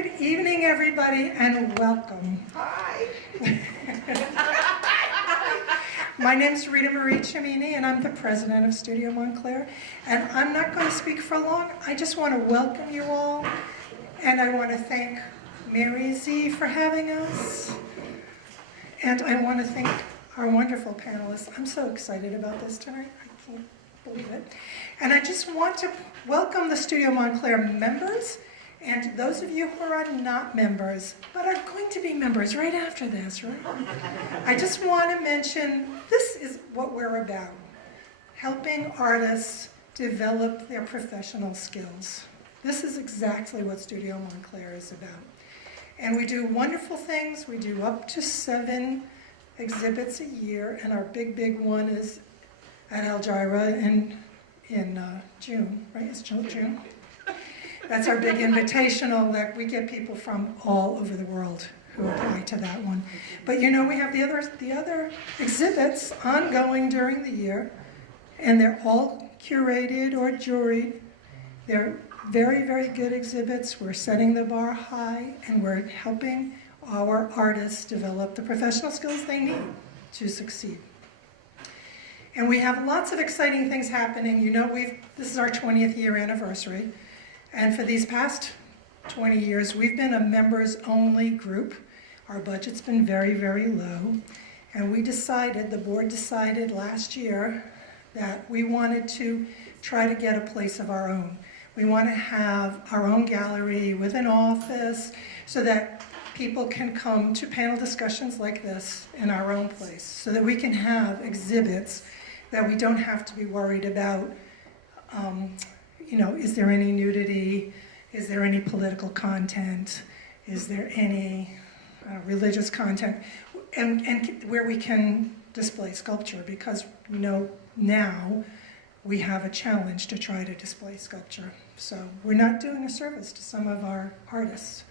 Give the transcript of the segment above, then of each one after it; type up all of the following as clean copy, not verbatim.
Good evening, everybody, and welcome. Hi. My name's Rita Marie Cimini, and I'm the president of Studio Montclair. And I'm not going to speak for long. I just want to welcome you all, and I want to thank Mary Z for having us. And I want to thank our wonderful panelists. I'm so excited about this tonight. I can't believe it. And I just want to welcome the Studio Montclair members and those of you who are not members, but are going to be members right after this, right? I just want to mention, this is what we're about, helping artists develop their professional skills. This is exactly what Studio Montclair is about. And we do wonderful things. We do up to 7 exhibits a year, and our big one is at Algira in June, right? It's June? That's our big invitational that we get people from all over the world who apply to that one. But you know, we have the other exhibits ongoing during the year, and they're all curated or juried. They're very good exhibits. We're setting the bar high, and we're helping our artists develop the professional skills they need to succeed. And we have lots of exciting things happening. You know, this is our 20th year anniversary. And for these past 20 years, we've been a members-only group. Our budget's been very low. And the board decided last year that we wanted to try to get a place of our own. We want to have our own gallery with an office so that people can come to panel discussions like this in our own place, so that we can have exhibits that we don't have to be worried about. You know, is there any nudity? Is there any political content? Is there any religious content? And where we can display sculpture, because we know now we have a challenge to try to display sculpture. So we're not doing a service to some of our artists.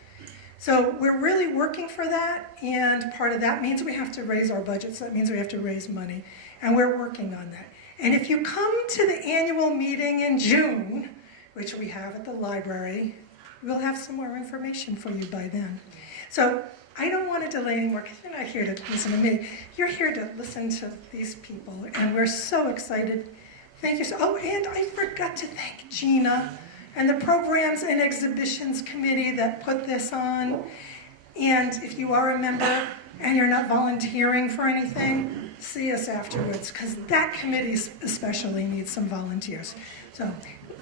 So we're really working for that, and part of that means we have to raise our budgets. That means we have to raise money, and we're working on that. And if you come to the annual meeting in June, which we have at the library, we'll have some more information for you by then. So I don't want to delay anymore, because you're not here to listen to me. You're here to listen to these people, and we're so excited. Thank you. Oh, and I forgot to thank Gina and the Programs and Exhibitions Committee that put this on. And if you are a member and you're not volunteering for anything, see us afterwards, because that committee especially needs some volunteers. So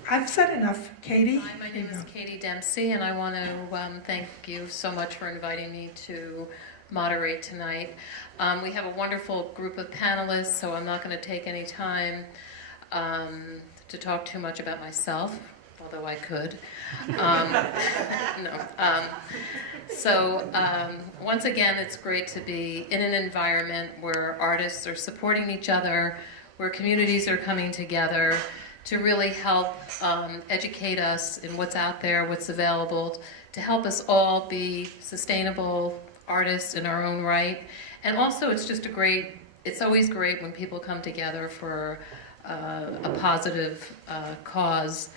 I've said enough. Katie? Hi, my name is Katie Dempsey, and I want to thank you so much for inviting me to moderate tonight. We have a wonderful group of panelists, so I'm not going to take any time to talk too much about myself, although I could. Once again, it's great to be in an environment where artists are supporting each other, where communities are coming together to really help educate us in what's out there, what's available, to help us all be sustainable artists in our own right. And also, it's always great when people come together for a positive cause.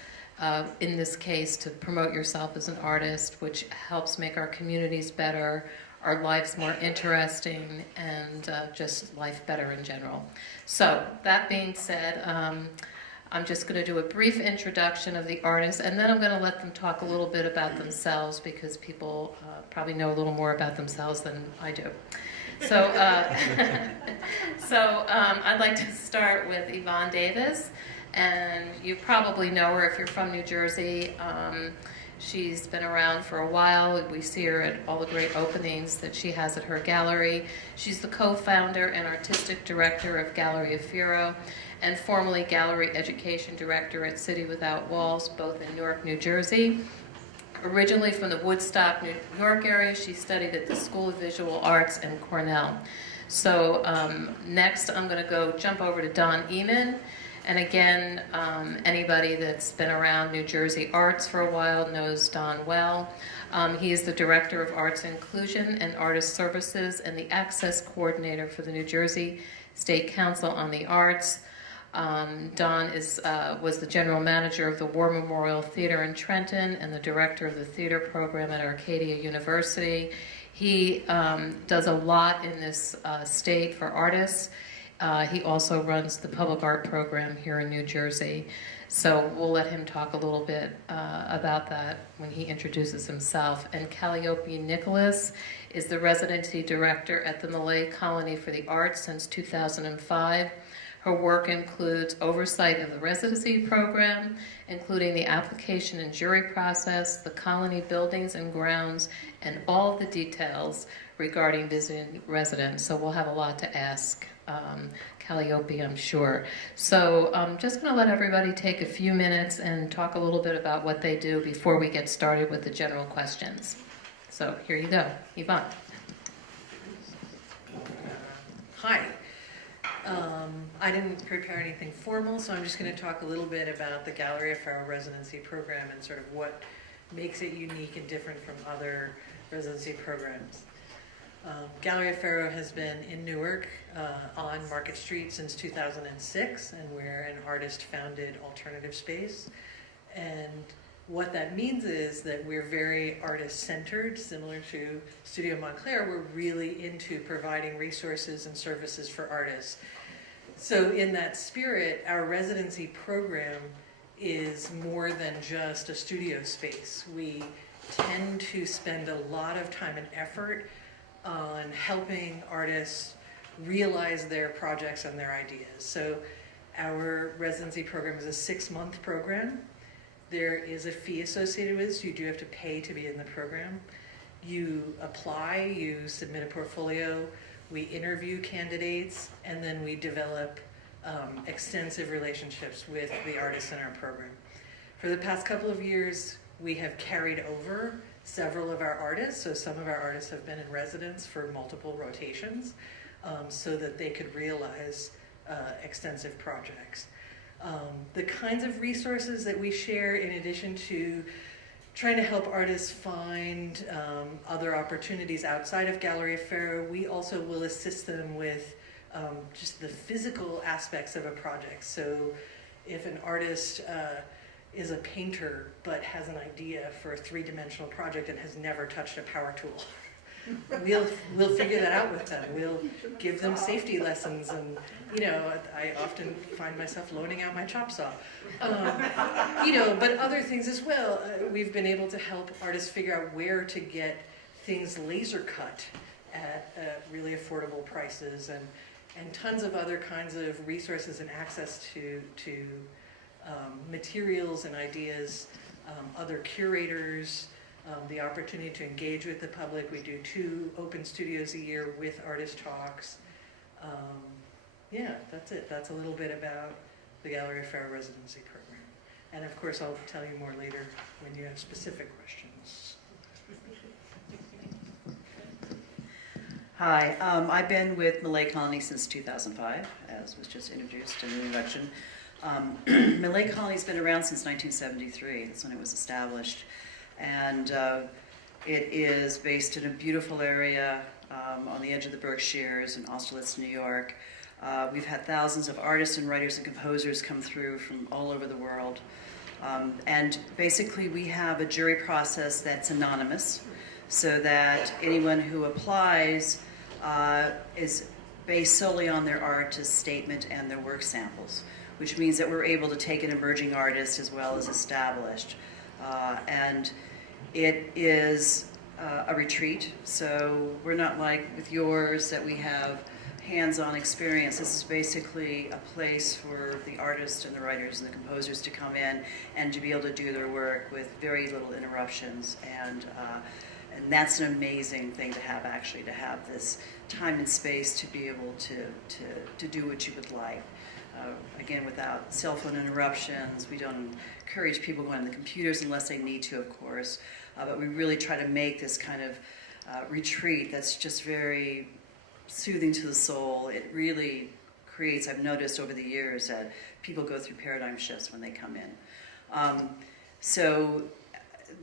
In this case, to promote yourself as an artist, which helps make our communities better, our lives more interesting, and just life better in general. So, that being said, I'm just going to do a brief introduction of the artists, and then I'm going to let them talk a little bit about themselves, because people probably know a little more about themselves than I do. So, I'd like to start with Yvonne Davis. And you probably know her if you're from New Jersey. She's been around for a while. We see her at all the great openings that she has at her gallery. She's the co-founder and artistic director of Gallery of Firo, and formerly gallery education director at City Without Walls, both in Newark, New Jersey. Originally from the Woodstock, New York area, she studied at the School of Visual Arts and Cornell. So next I'm going to jump over to Don Eman. And again, anybody that's been around New Jersey arts for a while knows Don well. He is the Director of Arts Inclusion and Artist Services and the Access Coordinator for the New Jersey State Council on the Arts. Don was the general manager of the War Memorial Theater in Trenton and the director of the theater program at Arcadia University. He does a lot in this state for artists. He also runs the public art program here in New Jersey. So we'll let him talk a little bit about that when he introduces himself. And Calliope Nicholas is the residency director at the Malay Colony for the Arts since 2005. Her work includes oversight of the residency program, including the application and jury process, the colony buildings and grounds, and all the details regarding visiting residents. So we'll have a lot to ask Calliope, I'm sure. So I'm just going to let everybody take a few minutes and talk a little bit about what they do before we get started with the general questions. So here you go, Yvonne. Hi. I didn't prepare anything formal, so I'm just going to talk a little bit about the Galleria Faro residency program and sort of what makes it unique and different from other residency programs. Galleria Faro has been in Newark on Market Street since 2006, and we're an artist-founded alternative space. And what that means is that we're very artist-centered, similar to Studio Montclair. We're really into providing resources and services for artists. So in that spirit, our residency program is more than just a studio space. We tend to spend a lot of time and effort on helping artists realize their projects and their ideas. So our residency program is a 6-month program. There is a fee associated with it, so you do have to pay to be in the program. You apply, you submit a portfolio, we interview candidates, and then we develop extensive relationships with the artists in our program. For the past couple of years, we have carried over several of our artists, so some of our artists have been in residence for multiple rotations so that they could realize extensive projects. The kinds of resources that we share, in addition to trying to help artists find other opportunities outside of Galleria Faro, we also will assist them with just the physical aspects of a project. So if an artist is a painter but has an idea for a 3-dimensional project and has never touched a power tool, we'll figure that out with them. We'll give them safety lessons, and I often find myself loaning out my chop saw. But other things as well. We've been able to help artists figure out where to get things laser cut at really affordable prices, and tons of other kinds of resources and access to materials and ideas, other curators. The opportunity to engage with the public. We do 2 open studios a year with artist talks. Yeah, that's it. That's a little bit about the Galleria Faro residency program. And of course, I'll tell you more later when you have specific questions. Hi, I've been with Malay Colony since 2005, as was just introduced in the introduction. Malay Colony's been around since 1973. That's when it was established. And it is based in a beautiful area on the edge of the Berkshires in Austerlitz, New York. We've had thousands of artists and writers and composers come through from all over the world. And basically we have a jury process that's anonymous, so that anyone who applies is based solely on their artist statement and their work samples, which means that we're able to take an emerging artist as well as established. And it is a retreat, so we're not like with yours that we have hands-on experience. This is basically a place for the artists and the writers and the composers to come in and to be able to do their work with very little interruptions. And that's an amazing thing to have, actually, to have this time and space to be able to do what you would like. Again, without cell phone interruptions. We don't encourage people going on the computers unless they need to, of course. But we really try to make this kind of retreat that's just very soothing to the soul. It really creates, I've noticed over the years, that people go through paradigm shifts when they come in. So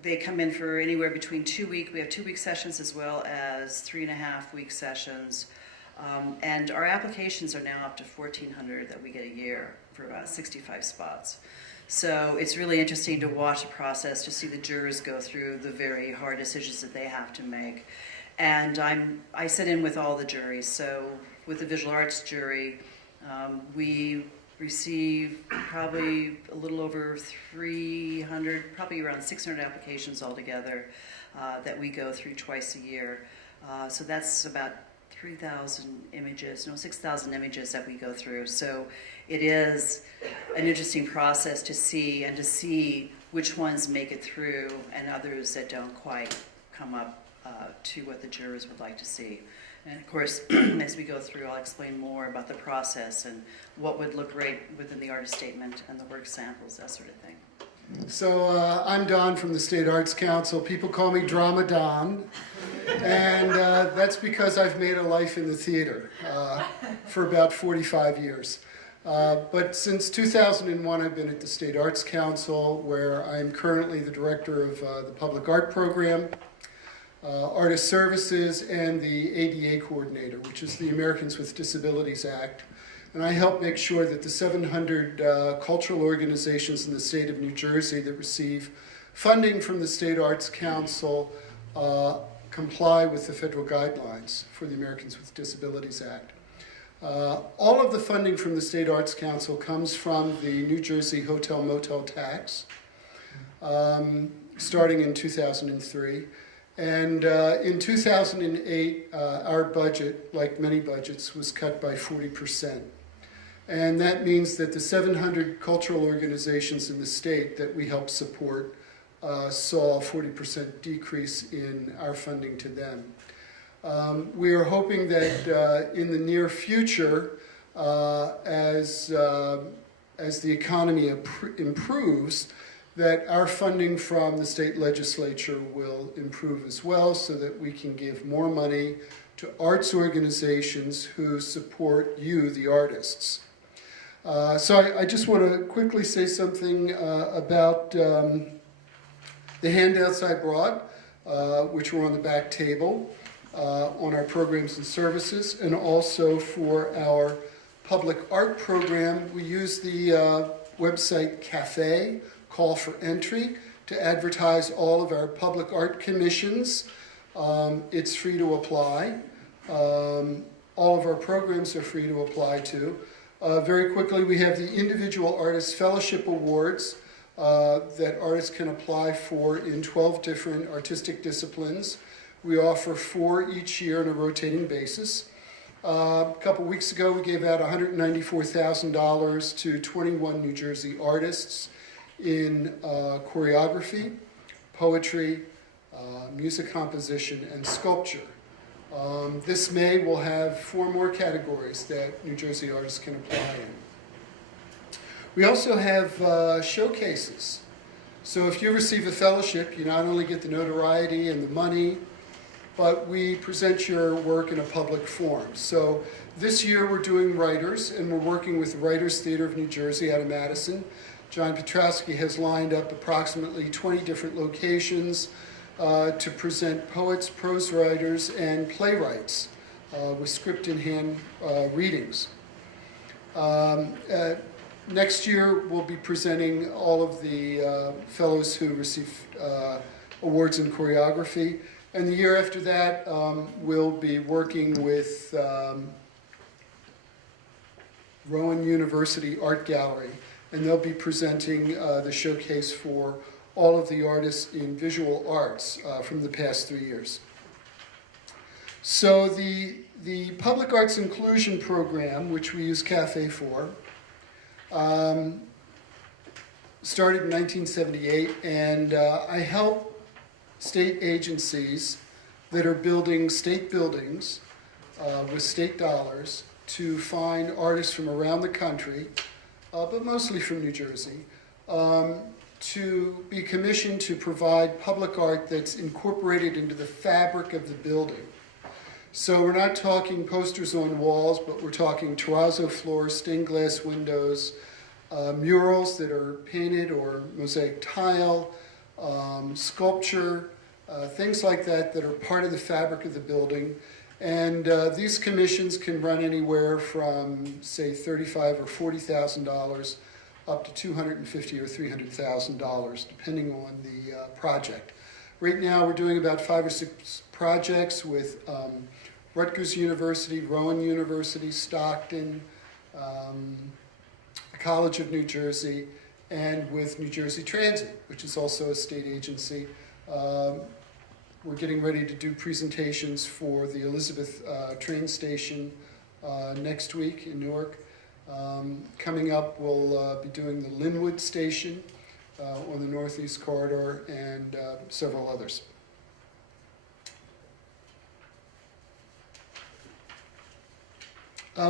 they come in for anywhere between 2 week, we have 2-week sessions as well as 3.5-week sessions. And our applications are now up to 1,400 that we get a year. for about 65 spots. So it's really interesting to watch the process, to see the jurors go through the very hard decisions that they have to make. And I sit in with all the juries. So with the visual arts jury, we receive probably a little over 300, probably around 600 applications altogether that we go through twice a year. So that's about 3,000 images, no, 6,000 images that we go through. So it is an interesting process to see which ones make it through and others that don't quite come up to what the jurors would like to see. And of course, as we go through, I'll explain more about the process and what would look great within the artist statement and the work samples, that sort of thing. So I'm Don from the State Arts Council. People call me Drama Don, and that's because I've made a life in the theater for about 45 years. But since 2001, I've been at the State Arts Council, where I'm currently the director of the Public Art Program, Artist Services, and the ADA Coordinator, which is the Americans with Disabilities Act. And I help make sure that the 700 cultural organizations in the state of New Jersey that receive funding from the State Arts Council comply with the federal guidelines for the Americans with Disabilities Act. All of the funding from the State Arts Council comes from the New Jersey Hotel Motel tax, starting in 2003. And in 2008, our budget, like many budgets, was cut by 40%. And that means that the 700 cultural organizations in the state that we help support saw a 40% decrease in our funding to them. We are hoping that in the near future, as the economy improves, that our funding from the state legislature will improve as well, so that we can give more money to arts organizations who support you, the artists. So I just want to quickly say something about the handouts I brought, which were on the back table, on our programs and services, and also for our public art program. We use the website Cafe, call for entry, to advertise all of our public art commissions. It's free to apply. All of our programs are free to apply to. Very quickly, we have the Individual Artist Fellowship Awards that artists can apply for in 12 different artistic disciplines. We offer 4 each year on a rotating basis. A couple weeks ago, we gave out $194,000 to 21 New Jersey artists in choreography, poetry, music composition, and sculpture. This May, we'll have 4 more categories that New Jersey artists can apply in. We also have showcases. So if you receive a fellowship, you not only get the notoriety and the money, but we present your work in a public forum. So this year we're doing writers, and we're working with Writers Theater of New Jersey out of Madison. John Petrowski has lined up approximately 20 different locations to present poets, prose writers, and playwrights with script in hand readings. Next year, we'll be presenting all of the fellows who receive awards in choreography. And the year after that, we'll be working with Rowan University Art Gallery, and they'll be presenting the showcase for all of the artists in visual arts from the past 3 years. So the Public Arts Inclusion Program, which we use CAFE for, started in 1978, and I help state agencies that are building state buildings with state dollars to find artists from around the country, but mostly from New Jersey, to be commissioned to provide public art that's incorporated into the fabric of the building. So we're not talking posters on walls, but we're talking terrazzo floors, stained glass windows, murals that are painted or mosaic tile, sculpture, things like that that are part of the fabric of the building. And these commissions can run anywhere from, say, $35,000 or $40,000 up to $250,000 or $300,000, depending on the project. Right now, we're doing about 5 or 6 projects with Rutgers University, Rowan University, Stockton, the College of New Jersey, and with New Jersey Transit, which is also a state agency. We're getting ready to do presentations for the Elizabeth train station next week in Newark. Coming up, we'll be doing the Linwood station on the Northeast Corridor and several others.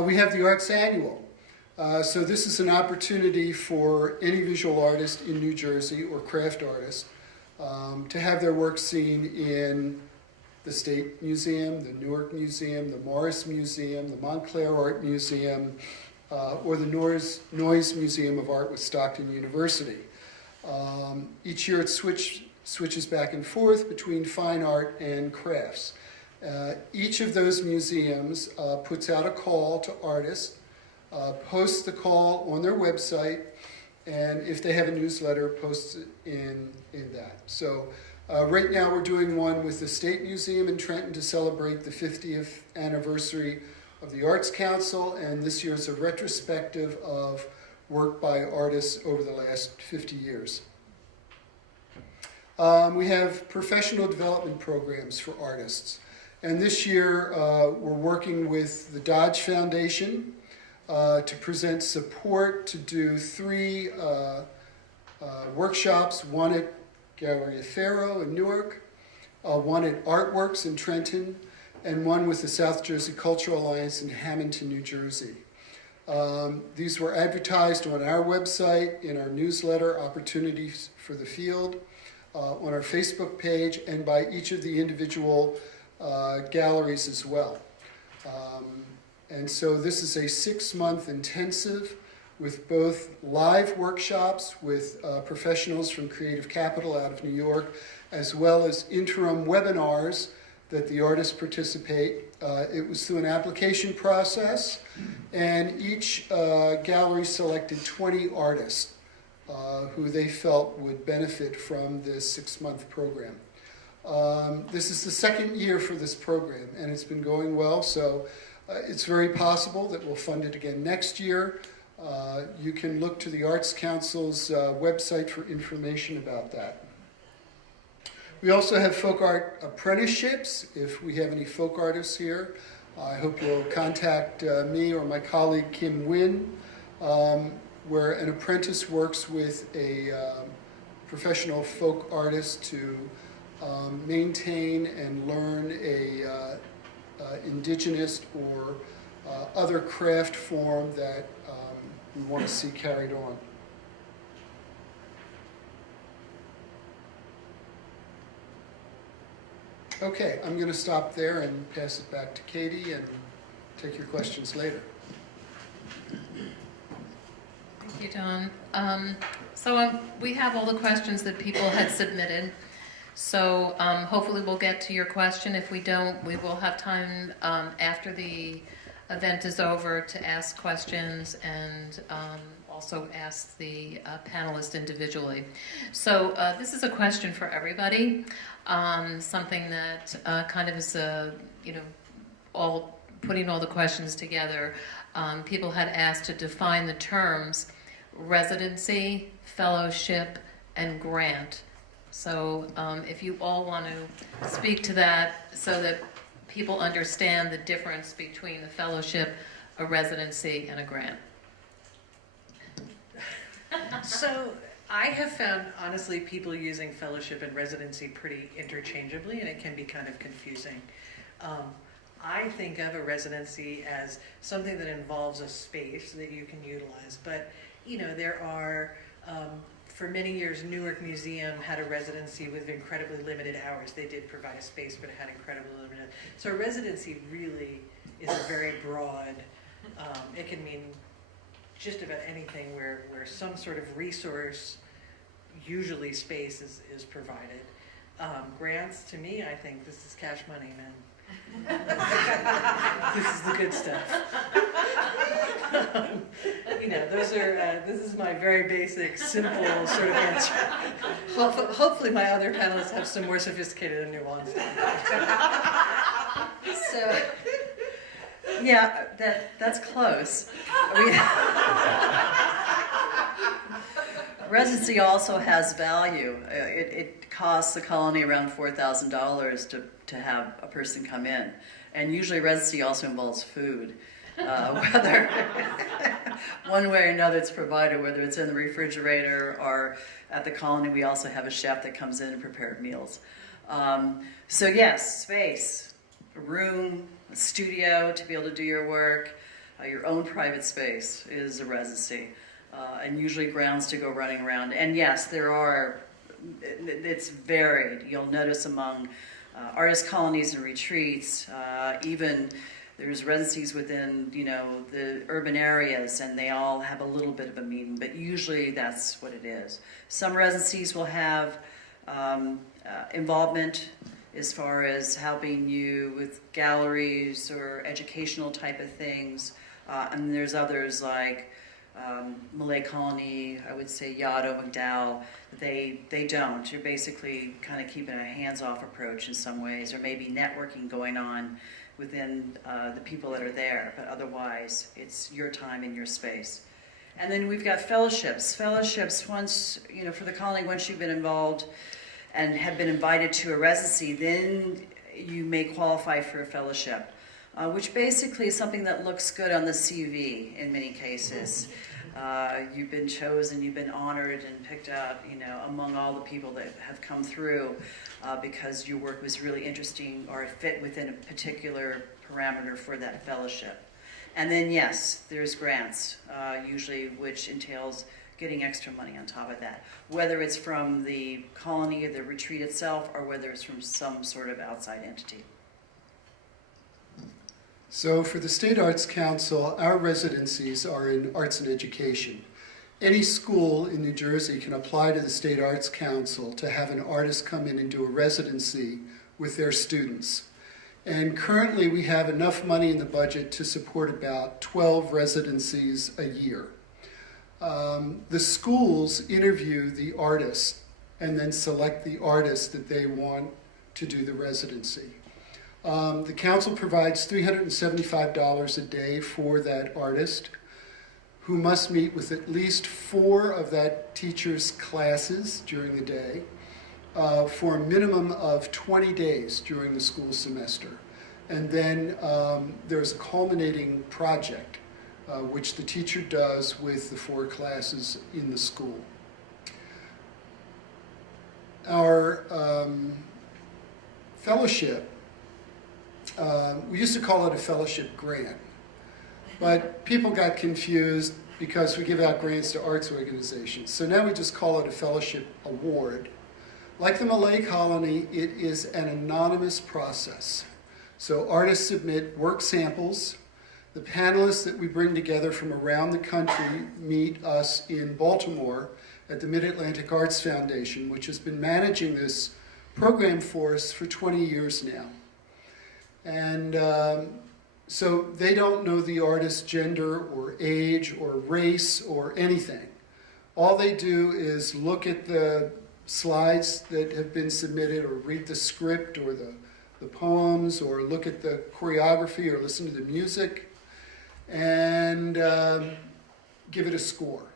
We have the Arts Annual. So this is an opportunity for any visual artist in New Jersey or craft artist to have their work seen in the State Museum, the Newark Museum, the Morris Museum, the Montclair Art Museum, or the Noyes Museum of Art with Stockton University. Each year it switches back and forth between fine art and crafts. Each of those museums puts out a call to artists, posts the call on their website, and if they have a newsletter, posts it in that. So right now we're doing one with the State Museum in Trenton to celebrate the 50th anniversary of the Arts Council, and this year is a retrospective of work by artists over the last 50 years. We have professional development programs for artists. And this year, we're working with the Dodge Foundation to present support to do 3 workshops, one at Galleria Faro in Newark, one at Artworks in Trenton, and one with the South Jersey Cultural Alliance in Hamilton, New Jersey. These were advertised on our website, in our newsletter, Opportunities for the Field, on our Facebook page, and by each of the individual galleries as well. And so this is a 6-month intensive with both live workshops with professionals from Creative Capital out of New York, as well as interim webinars that the artists participate. It was through an application process, and each gallery selected 20 artists who they felt would benefit from this 6-month program. This is the 2nd year for this program, and it's been going well, so it's very possible that we'll fund it again next year. You can look to the Arts Council's website for information about that. We also have folk art apprenticeships. If we have any folk artists here, I hope you'll contact me or my colleague Kim Wynn, where an apprentice works with a professional folk artist to maintain and learn a indigenous or other craft form that we want to see carried on. Okay, I'm going to stop there and pass it back to Katie and take your questions later. Thank you, Don. We have all the questions that people had submitted. So hopefully we'll get to your question. If we don't, we will have time after the event is over to ask questions and also ask the panelists individually. So this is a question for everybody. Something that kind of is putting all the questions together. People had asked to define the terms residency, fellowship, and grant. So if you all want to speak to that so that people understand the difference between the fellowship, a residency, and a grant. So I have found, honestly, people using fellowship and residency pretty interchangeably, and it can be kind of confusing. I think of a residency as something that involves a space that you can utilize, but there are, for many years, Newark Museum had a residency with incredibly limited hours. They did provide a space, but it had incredibly limited. So a residency really is a very broad, it can mean just about anything where some sort of resource, usually space, is provided. Grants, to me, I think this is cash money, man. This is the good stuff. You know, this is my very basic, simple sort of answer. Hopefully my other panelists have some more sophisticated and nuanced. So, yeah, that's close. Residency also has value. It costs the colony around $4,000 to have a person come in. And usually residency also involves food. Whether one way or another it's provided, whether it's in the refrigerator or at the colony, we also have a chef that comes in and prepares meals. So yes, space, a room, a studio to be able to do your work, your own private space is a residency. And usually grounds to go running around. And yes, it's varied. You'll notice among artist colonies and retreats, even there's residencies within, the urban areas, and they all have a little bit of a meaning, but usually that's what it is. Some residencies will have involvement as far as helping you with galleries or educational type of things, and there's others like Malay Colony, I would say Yaddo, McDowell, they don't. You're basically kind of keeping a hands-off approach in some ways, or maybe networking going on within the people that are there, but otherwise it's your time and your space. And then we've got fellowships. Fellowships, once, for the colony, once you've been involved and have been invited to a residency, then you may qualify for a fellowship. Which basically is something that looks good on the CV in many cases. You've been chosen, you've been honored and picked out, among all the people that have come through because your work was really interesting or it fit within a particular parameter for that fellowship. And then yes, there's grants, usually which entails getting extra money on top of that, whether it's from the colony or the retreat itself or whether it's from some sort of outside entity. So for the State Arts Council, our residencies are in arts and education. Any school in New Jersey can apply to the State Arts Council to have an artist come in and do a residency with their students. And currently we have enough money in the budget to support about 12 residencies a year. The schools interview the artist and then select the artist that they want to do the residency. The council provides $375 a day for that artist, who must meet with at least 4 of that teacher's classes during the day for a minimum of 20 days during the school semester. And then there's a culminating project, which the teacher does with the 4 classes in the school. Our fellowship, we used to call it a fellowship grant, but people got confused because we give out grants to arts organizations. So now we just call it a fellowship award. Like the Malay Colony, it is an anonymous process. So artists submit work samples. The panelists that we bring together from around the country meet us in Baltimore at the Mid-Atlantic Arts Foundation, which has been managing this program for us for 20 years now. And so they don't know the artist's gender or age or race or anything. All they do is look at the slides that have been submitted or read the script or the poems or look at the choreography or listen to the music and give it a score.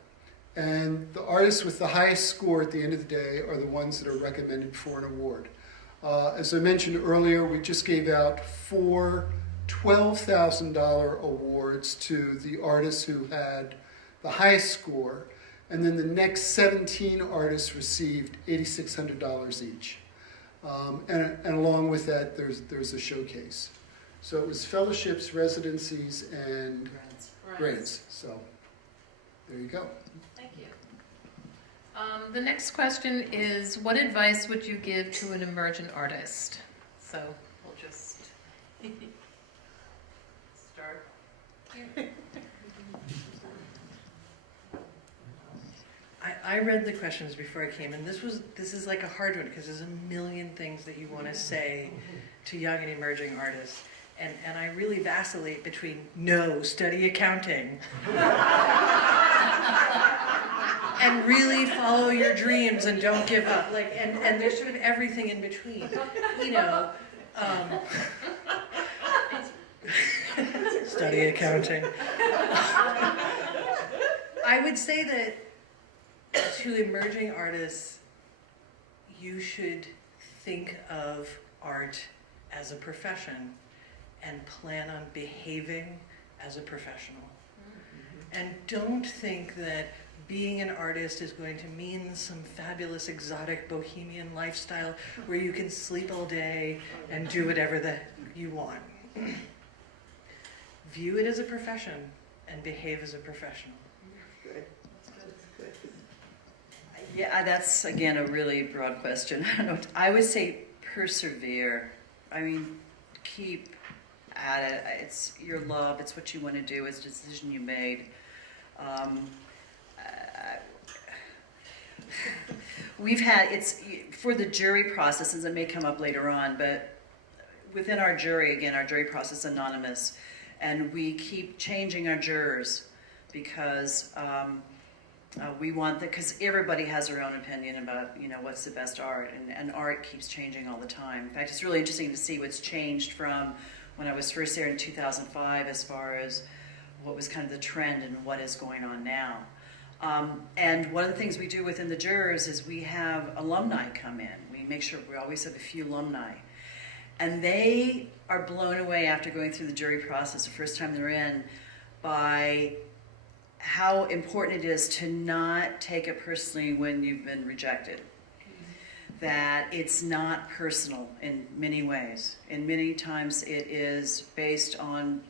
And the artists with the highest score at the end of the day are the ones that are recommended for an award. As I mentioned earlier, we just gave out 4 $12,000 awards to the artists who had the highest score, and then the next 17 artists received $8,600 each. And along with that, there's a showcase. So it was fellowships, residencies, and grants. So there you go. Thank you. The next question is, what advice would you give to an emergent artist? So we'll just start here. I read the questions before I came, and this is like a hard one because there's a million things that you want to say to young and emerging artists, and I really vacillate between no, study accounting, and really follow your dreams and don't give up. Like, and there's sort of everything in between, you know. Study accounting. I would say that to emerging artists, you should think of art as a profession and plan on behaving as a professional. And don't think that being an artist is going to mean some fabulous exotic bohemian lifestyle where you can sleep all day and do whatever you want. View it as a profession and behave as a professional. Good. Good. Yeah, that's again a really broad question. I don't know. I would say persevere. I mean, keep at it. It's your love. It's what you want to do. It's a decision you made. We've had, it's for the jury processes, it may come up later on, but within our jury, again, our jury process is anonymous, and we keep changing our jurors because we want that, because everybody has their own opinion about, you know, what's the best art, and art keeps changing all the time. In fact, it's really interesting to see what's changed from when I was first there in 2005 as far as what was kind of the trend and what is going on now. And one of the things we do within the jurors is we have alumni come in. We make sure we always have a few alumni. And they are blown away after going through the jury process the first time they're in by how important it is to not take it personally when you've been rejected. That it's not personal in many ways. And many times it is based on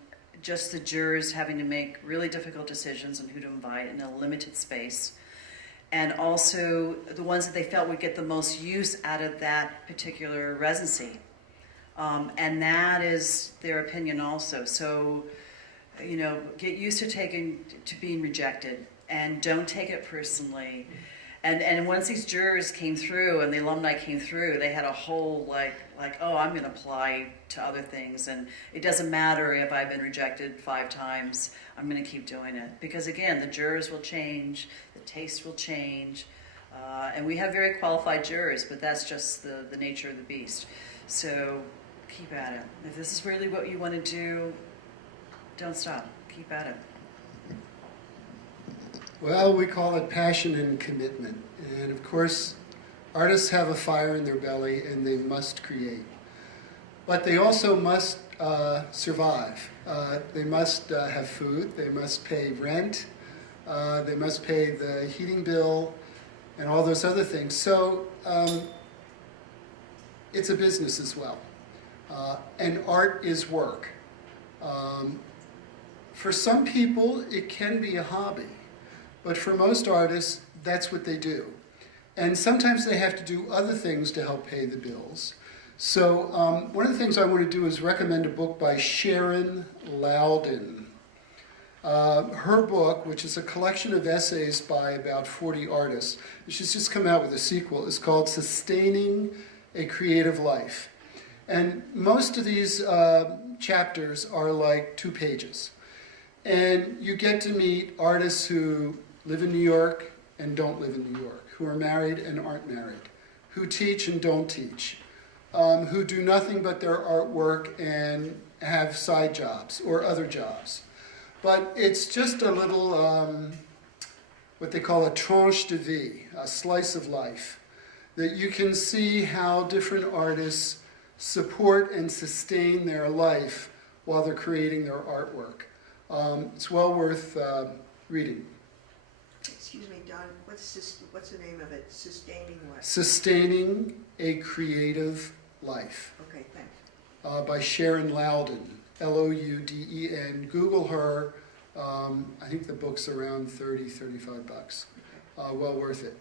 just the jurors having to make really difficult decisions on who to invite in a limited space. And also the ones that they felt would get the most use out of that particular residency. And that is their opinion also. So, you know, get used to being rejected and don't take it personally. And once these jurors came through and the alumni came through, they had a whole like, oh, I'm going to apply to other things. And it doesn't matter if I've been rejected 5 times, I'm going to keep doing it. Because again, the jurors will change, the taste will change. And we have very qualified jurors, but that's just the nature of the beast. So keep at it. If this is really what you want to do, don't stop. Keep at it. Well, we call it passion and commitment. And of course, artists have a fire in their belly and they must create. But they also must survive. They must have food, they must pay rent, they must pay the heating bill, and all those other things. So it's a business as well. And art is work. For some people, it can be a hobby. But for most artists, that's what they do. And sometimes they have to do other things to help pay the bills. So one of the things I want to do is recommend a book by Sharon Loudon. Her book, which is a collection of essays by about 40 artists, she's just come out with a sequel, is called Sustaining a Creative Life. And most of these chapters are like 2 pages. And you get to meet artists who live in New York and don't live in New York, who are married and aren't married, who teach and don't teach, who do nothing but their artwork and have side jobs or other jobs. But it's just a little, what they call a tranche de vie, a slice of life, that you can see how different artists support and sustain their life while they're creating their artwork. It's well worth reading. Excuse me, Don, what's the name of it? Sustaining what? Sustaining a Creative Life. Okay, thanks. By Sharon Loudon, Louden. Google her. I think the book's around $35. Well worth it.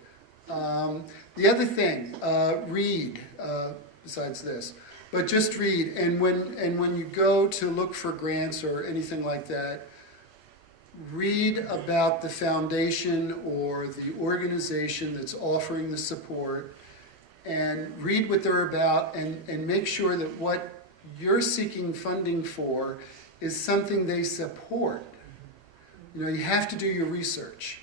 The other thing, read, besides this. But just read, and when you go to look for grants or anything like that, read about the foundation or the organization that's offering the support, and read what they're about, and make sure that what you're seeking funding for is something they support. You know, you have to do your research.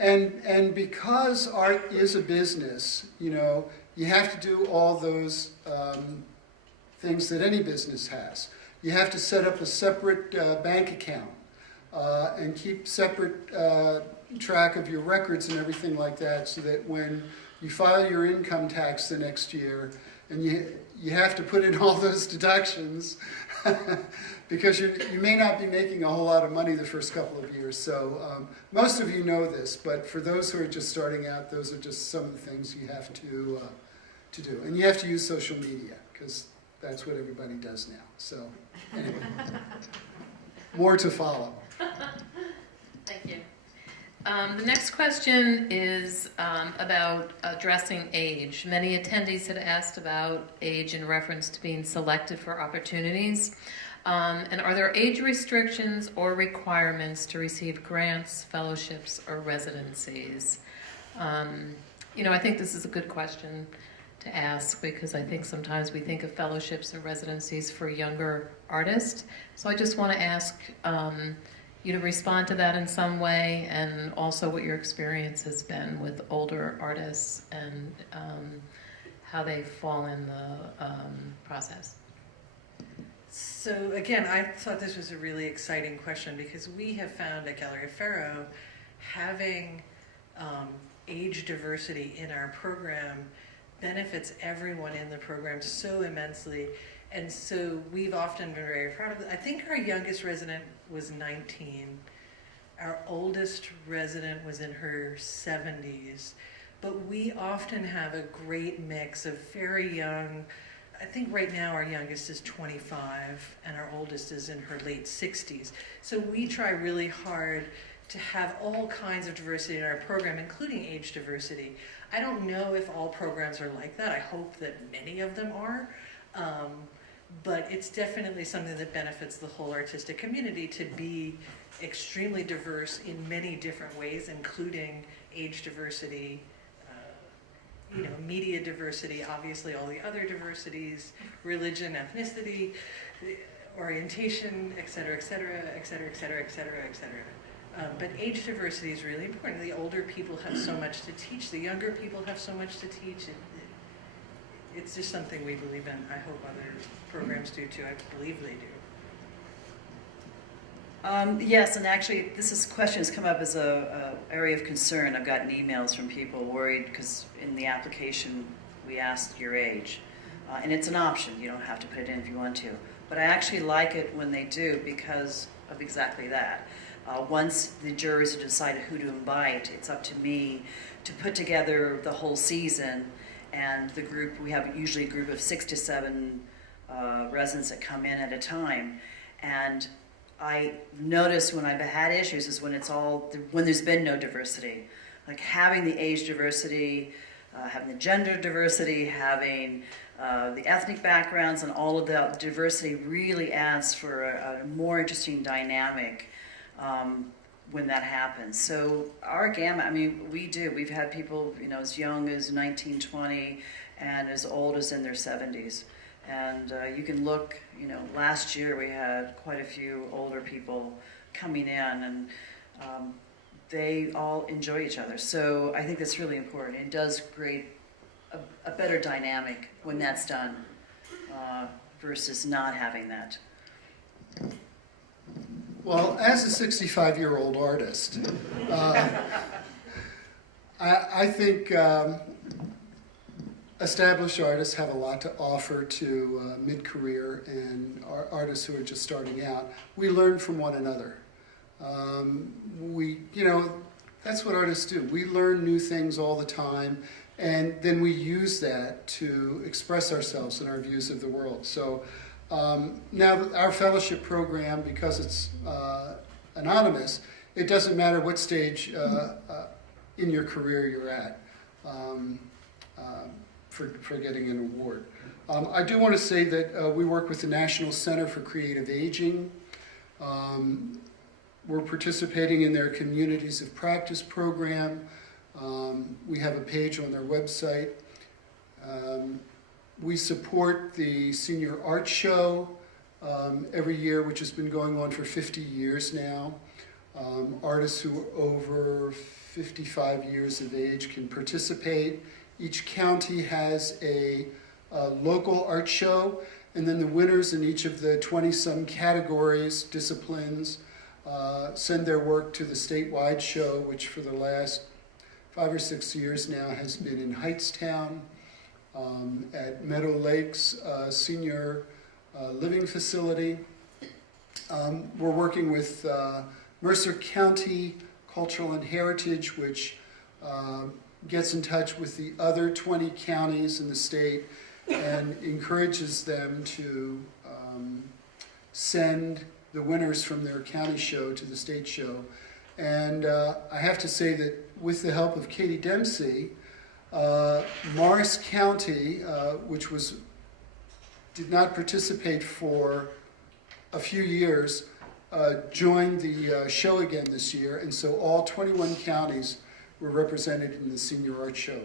And because art is a business, you know, you have to do all those things that any business has. You have to set up a separate bank account and keep separate track of your records and everything like that, so that when you file your income tax the next year, and you have to put in all those deductions, because you may not be making a whole lot of money the first couple of years. So most of you know this, but for those who are just starting out, those are just some of the things you have to do. And you have to use social media, because that's what everybody does now. So anyway, more to follow. Thank you. The next question is about addressing age. Many attendees had asked about age in reference to being selected for opportunities. And are there age restrictions or requirements to receive grants, fellowships, or residencies? You know, I think this is a good question to ask, because I think sometimes we think of fellowships and residencies for younger artists. So I just want to ask you to respond to that in some way, and also what your experience has been with older artists and how they fall in the process. So again, I thought this was a really exciting question, because we have found at Galleria Faro having age diversity in our program benefits everyone in the program so immensely. And so we've often been very proud of it. I think our youngest resident was 19. Our oldest resident was in her 70s. But we often have a great mix of very young. I think right now our youngest is 25 and our oldest is in her late 60s. So we try really hard to have all kinds of diversity in our program, including age diversity. I don't know if all programs are like that. I hope that many of them are. But it's definitely something that benefits the whole artistic community to be extremely diverse in many different ways, including age diversity, you know, media diversity, obviously all the other diversities, religion, ethnicity, orientation, et cetera, et cetera, et cetera, et cetera, et cetera, et cetera. But age diversity is really important. The older people have so much to teach. The younger people have so much to teach. It's just something we believe in. I hope other programs do too. I believe they do. Yes, and actually, question has come up as a area of concern. I've gotten emails from people worried because in the application we asked your age, and it's an option. You don't have to put it in if you want to. But I actually like it when they do, because of exactly that. Once the jurors have decided who to invite, it's up to me to put together the whole season. And the group, we have usually a group of 6 to 7 residents that come in at a time. And I notice when I've had issues is when there's been no diversity. Like having the age diversity, having the gender diversity, having the ethnic backgrounds, and all of that diversity really adds for a more interesting dynamic when that happens. So our gamut, I mean, we've had people, you know, as young as 19, 20, and as old as in their 70s. And you can look, you know, last year we had quite a few older people coming in, and they all enjoy each other. So I think that's really important. It does create a better dynamic when that's done versus not having that. Well, as a 65-year-old artist, I think established artists have a lot to offer to mid-career and artists who are just starting out. We learn from one another. That's what artists do. We learn new things all the time, and then we use that to express ourselves and our views of the world. So now our fellowship program, because it's anonymous, it doesn't matter what stage in your career you're at for getting an award. I do want to say that we work with the National Center for Creative Aging. We're participating in their Communities of Practice program. We have a page on their website. We support the Senior Art Show every year, which has been going on for 50 years now. Artists who are over 55 years of age can participate. Each county has a local art show, and then the winners in each of the 20-some categories, disciplines, send their work to the statewide show, which for the last 5 or 6 years now has been in Hightstown, at Meadow Lakes Senior Living Facility. We're working with Mercer County Cultural and Heritage, which gets in touch with the other 20 counties in the state and encourages them to send the winners from their county show to the state show. And I have to say that with the help of Katie Dempsey, Morris County, which did not participate for a few years, joined the show again this year, and so all 21 counties were represented in the Senior Art Show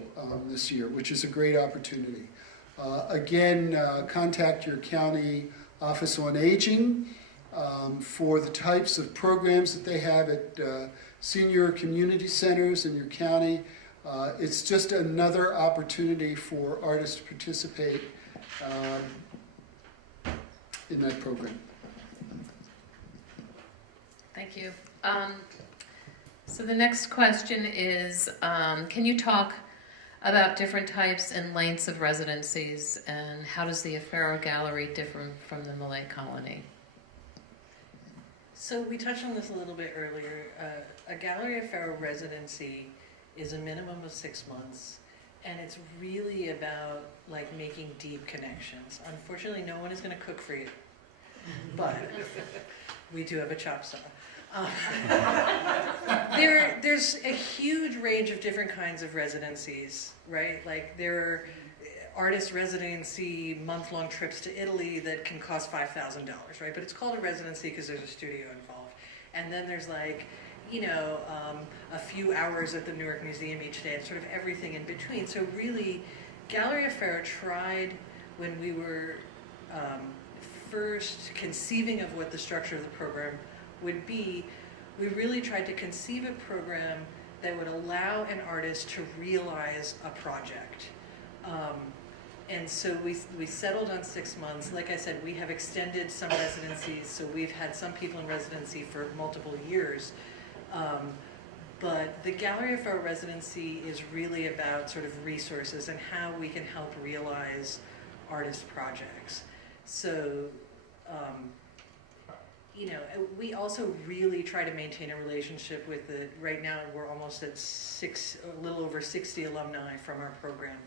this year, which is a great opportunity. Again, contact your county Office on Aging for the types of programs that they have at senior community centers in your county. It's just another opportunity for artists to participate in that program. Thank you. So the next question is, can you talk about different types and lengths of residencies, and how does the Afaro Gallery differ from the Malay Colony? So we touched on this a little bit earlier. A Gallery Afaro residency is a minimum of 6 months, and it's really about like making deep connections. Unfortunately, no one is going to cook for you, but we do have a chop saw. There's a huge range of different kinds of residencies, right? Like there are artist residency month-long trips to Italy that can cost $5,000, right? But it's called a residency because there's a studio involved. And then there's like, you know, a few hours at the Newark Museum each day, and sort of everything in between. So really, Gallery Afaro tried, when we were first conceiving of what the structure of the program would be, we really tried to conceive a program that would allow an artist to realize a project. And so we settled on 6 months. Like I said, we have extended some residencies, so we've had some people in residency for multiple years. But the Gallery of Our residency is really about sort of resources and how we can help realize artist projects. So, you know, we also really try to maintain a relationship with the, right now we're almost at a little over 60 alumni from our program.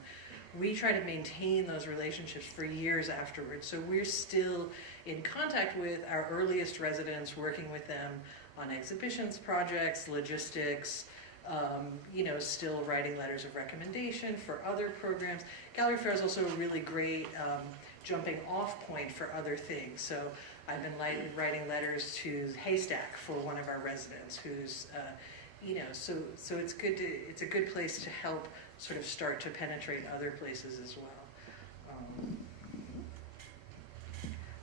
We try to maintain those relationships for years afterwards. So we're still in contact with our earliest residents, working with them on exhibitions, projects, logistics, you know, still writing letters of recommendation for other programs. Gallery Fair is also a really great jumping off point for other things. So I've been writing letters to Haystack for one of our residents who's, you know, so it's good to, it's a good place to help sort of start to penetrate other places as well.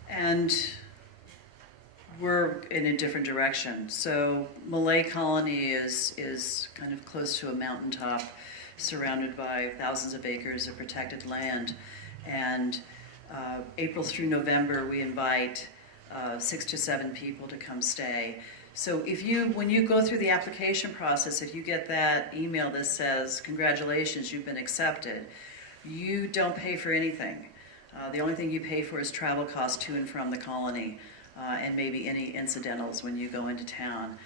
And we're in a different direction. So Malay Colony is kind of close to a mountaintop, surrounded by thousands of acres of protected land. And April through November, we invite 6 to 7 people to come stay. So when you go through the application process, if you get that email that says, congratulations, you've been accepted, you don't pay for anything. The only thing you pay for is travel costs to and from the colony, and maybe any incidentals when you go into town.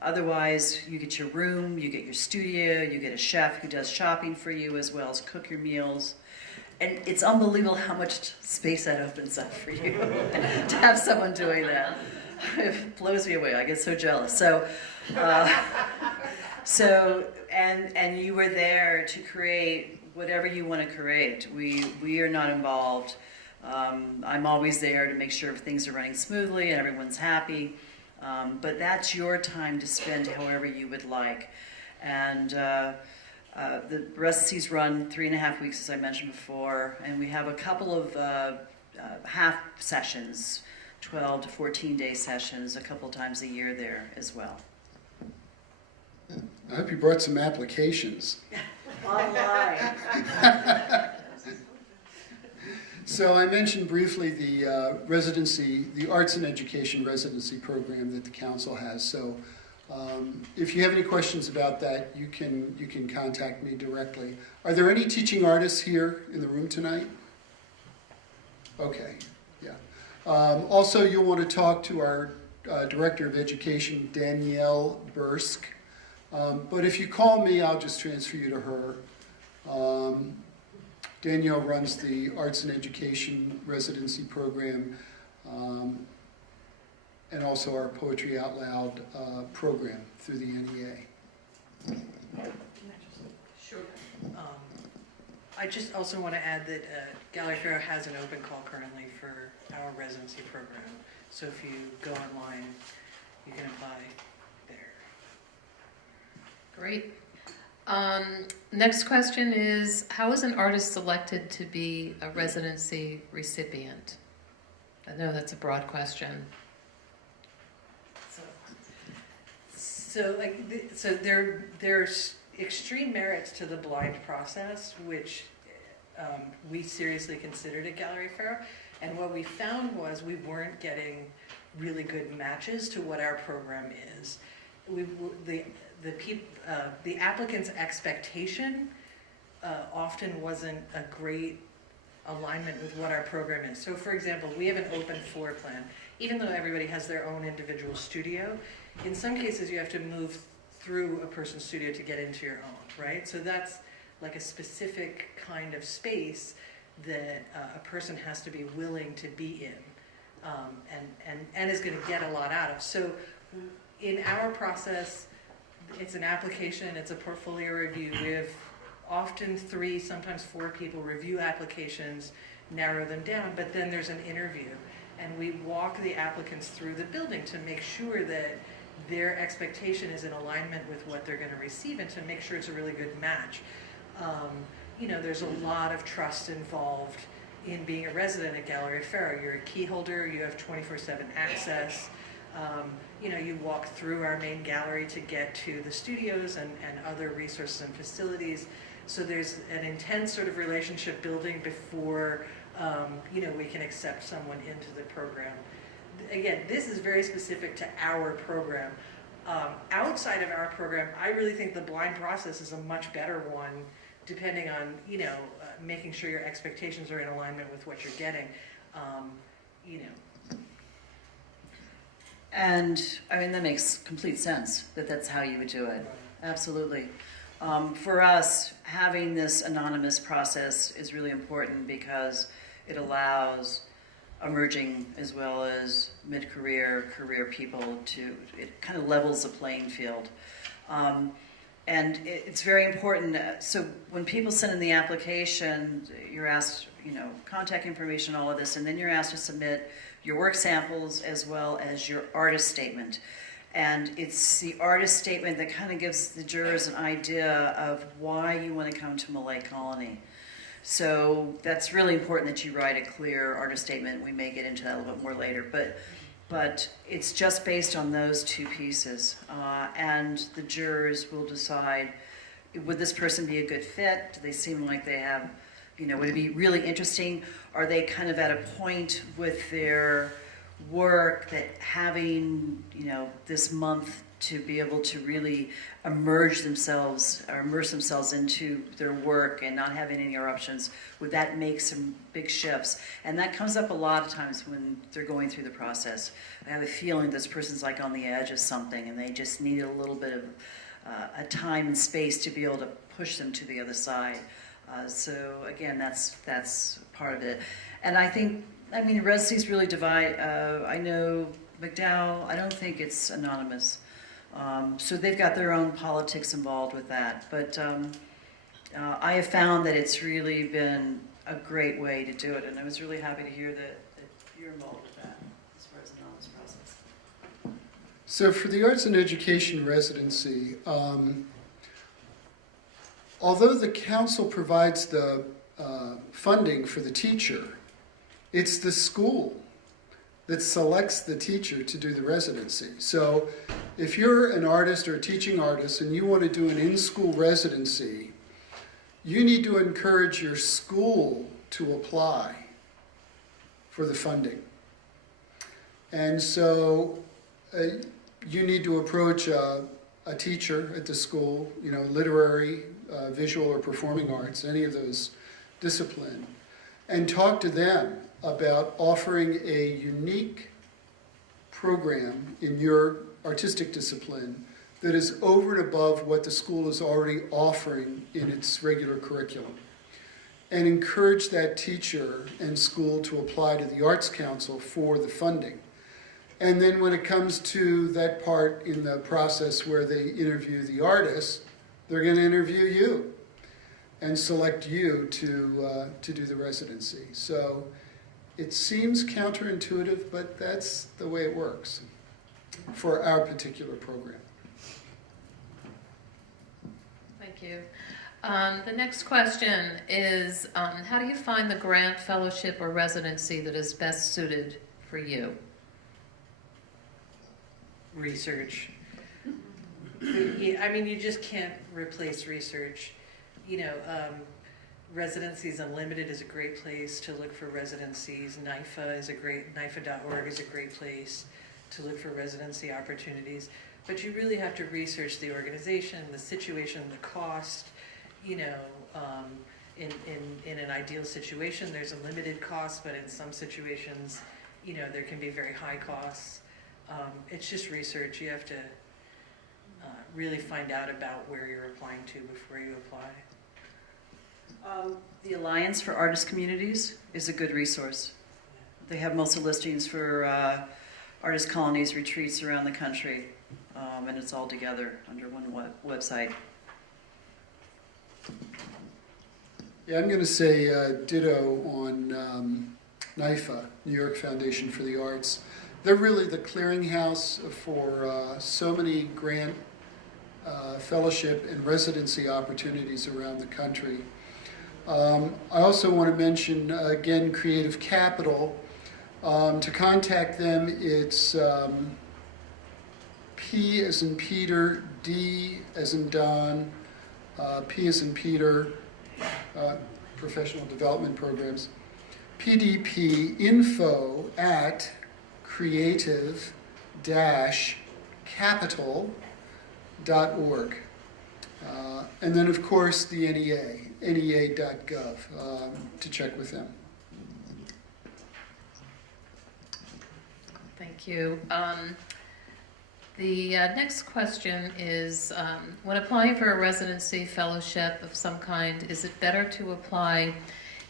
Otherwise, you get your room, you get your studio, you get a chef who does shopping for you as well as cook your meals. And it's unbelievable how much space that opens up for you to have someone doing that. It blows me away. I get so jealous. So and you were there to create whatever you want to create. We are not involved. I'm always there to make sure things are running smoothly and everyone's happy. But that's your time to spend however you would like. And the residencies run 3.5 weeks, as I mentioned before, and we have a couple of half sessions, 12 to 14-day sessions, a couple times a year there as well. I hope you brought some applications. Online. So I mentioned briefly the residency, the Arts and Education residency program that the council has. So if you have any questions about that, you can contact me directly. Are there any teaching artists here in the room tonight? Okay, yeah. Also, you'll want to talk to our Director of Education, Danielle Bursk. But if you call me, I'll just transfer you to her. Danielle runs the Arts and Education residency program and also our Poetry Out Loud program through the NEA. Sure. I just also want to add that Gallery Fair has an open call currently for our residency program. So if you go online, you can apply there. Great. Next question is, how is an artist selected to be a residency recipient? I know that's a broad question. So there's extreme merits to the blind process, which we seriously considered at Gallery Fair. And what we found was we weren't getting really good matches to what our program is. The applicant's expectation often wasn't a great alignment with what our program is. So for example, we have an open floor plan. Even though everybody has their own individual studio, in some cases you have to move through a person's studio to get into your own, right? So that's like a specific kind of space that a person has to be willing to be in and is going to get a lot out of. So in our process, it's an application, it's a portfolio review. We have often 3, sometimes 4 people review applications, narrow them down, but then there's an interview. And we walk the applicants through the building to make sure that their expectation is in alignment with what they're going to receive and to make sure it's a really good match. You know, there's a lot of trust involved in being a resident at Gallery Fair. You're a key holder, you have 24/7 access. You know, you walk through our main gallery to get to the studios and other resources and facilities. So there's an intense sort of relationship building before, you know, we can accept someone into the program. Again, this is very specific to our program. Outside of our program, I really think the blind process is a much better one, depending on, you know, making sure your expectations are in alignment with what you're getting. You know. And I mean, that makes complete sense that that's how you would do it. Absolutely. For us, having this anonymous process is really important because it allows emerging as well as mid-career, career people to, it kind of levels the playing field. And it's very important. So when people send in the application, you're asked, you know, contact information, all of this, and then you're asked to submit your work samples as well as your artist statement. And it's the artist statement that kind of gives the jurors an idea of why you want to come to Malay Colony. So that's really important that you write a clear artist statement. We may get into that a little bit more later, but it's just based on those 2 pieces. And the jurors will decide, would this person be a good fit? Do they seem like they have, you know, would it be really interesting? Are they kind of at a point with their work that having, you know, this month to be able to really immerse themselves into their work and not having any interruptions, would that make some big shifts? And that comes up a lot of times when they're going through the process. I have a feeling this person's like on the edge of something and they just need a little bit of a time and space to be able to push them to the other side. So again, that's part of it. And I think, I mean, residencies really divide. I know McDowell, I don't think it's anonymous. So they've got their own politics involved with that. But I have found that it's really been a great way to do it, and I was really happy to hear that you're involved with that as far as the knowledge process. So for the Arts and Education Residency, although the council provides the funding for the teacher, it's the school that selects the teacher to do the residency. So if you're an artist or a teaching artist and you want to do an in-school residency, you need to encourage your school to apply for the funding. And so you need to approach a teacher at the school, literary, visual or performing arts, any of those discipline, and talk to them about offering a unique program in your artistic discipline that is over and above what the school is already offering in its regular curriculum. And encourage that teacher and school to apply to the Arts Council for the funding. And then when it comes to that part in the process where they interview the artist, they're going to interview you and select you to do the residency. So it seems counterintuitive, but that's the way it works for our particular program. Thank you. The next question is, how do you find the grant, fellowship, or residency that is best suited for you? Research. Yeah, you just can't replace research. Residencies Unlimited is a great place to look for residencies. NIFA.org is a great place to look for residency opportunities. But you really have to research the organization, the situation, the cost. In an ideal situation, there's a limited cost, but in some situations, there can be very high costs. It's just research. You have to really find out about where you're applying to before you apply. The Alliance for Artist Communities is a good resource. They have most of listings for artist colonies, retreats around the country, and it's all together under one website. Yeah, I'm going to say ditto on NIFA, New York Foundation for the Arts. They're really the clearinghouse for so many grant, fellowship, and residency opportunities around the country. I also want to mention, again, Creative Capital. To contact them, it's P as in Peter, D as in Don, P as in Peter, Professional Development Programs, pdp.info@creative-capital.org. And then, of course, the NEA, NEA.gov, to check with them. Thank you. The next question is, when applying for a residency fellowship of some kind, is it better to apply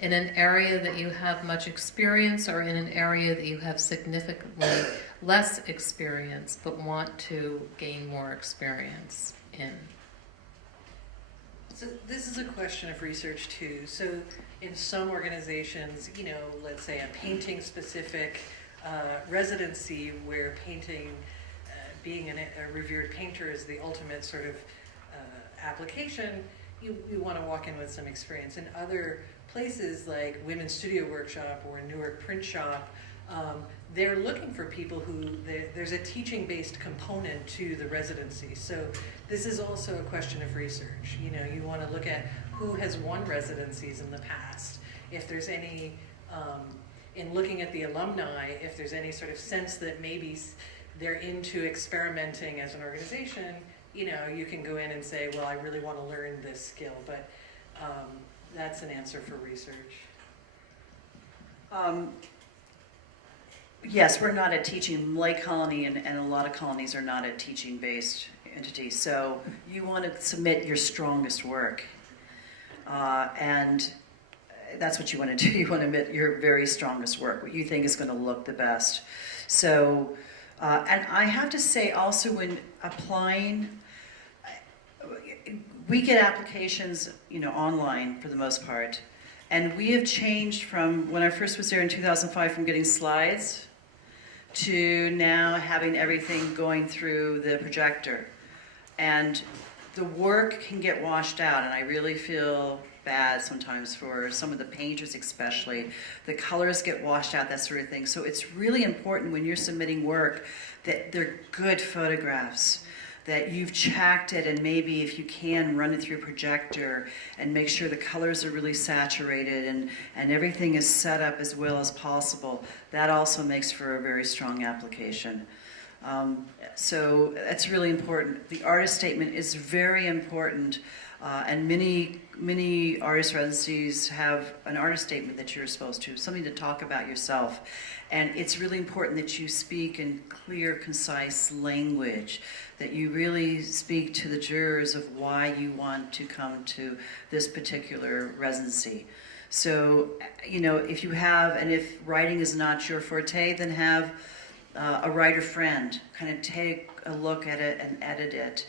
in an area that you have much experience or in an area that you have significantly less experience but want to gain more experience in? So this is a question of research too. So in some organizations, let's say a painting-specific residency where painting, being a revered painter is the ultimate sort of application, you want to walk in with some experience. In other places like Women's Studio Workshop or Newark Print Shop, they're looking for people who, there's a teaching-based component to the residency. So this is also a question of research. You want to look at who has won residencies in the past. If there's any, in looking at the alumni, if there's any sort of sense that maybe they're into experimenting as an organization, you can go in and say, well, I really want to learn this skill. But that's an answer for research. Yes, we're not a teaching, Lake Colony and a lot of colonies are not a teaching-based entity. So you want to submit your strongest work. And that's what you want to do. You want to admit your very strongest work, what you think is going to look the best. So, and I have to say also when applying, we get applications, online for the most part, And we have changed from, when I first was there in 2005, from getting slides to now having everything going through the projector. And the work can get washed out, and I really feel bad sometimes for some of the painters especially. The colors get washed out, that sort of thing. So it's really important when you're submitting work that they're good photographs, that you've checked it, and maybe if you can run it through a projector and make sure the colors are really saturated and everything is set up as well as possible. That also makes for a very strong application. So that's really important. The artist statement is very important, and many artist residencies have an artist statement that you're supposed to, something to talk about yourself. And it's really important that you speak in clear, concise language, that you really speak to the jurors of why you want to come to this particular residency. So, you know, if you have, and if writing is not your forte, then have a writer friend kind of take a look at it and edit it.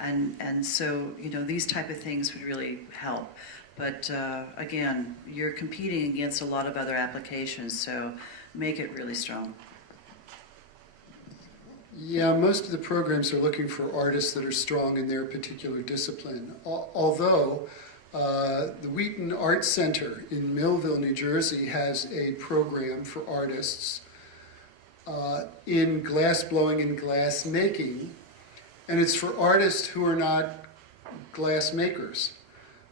And so, you know, these type of things would really help. But again, you're competing against a lot of other applications, so make it really strong. Yeah, most of the programs are looking for artists that are strong in their particular discipline. Although the Wheaton Art Center in Millville, New Jersey has a program for artists in glass blowing and glass making, and it's for artists who are not glass makers.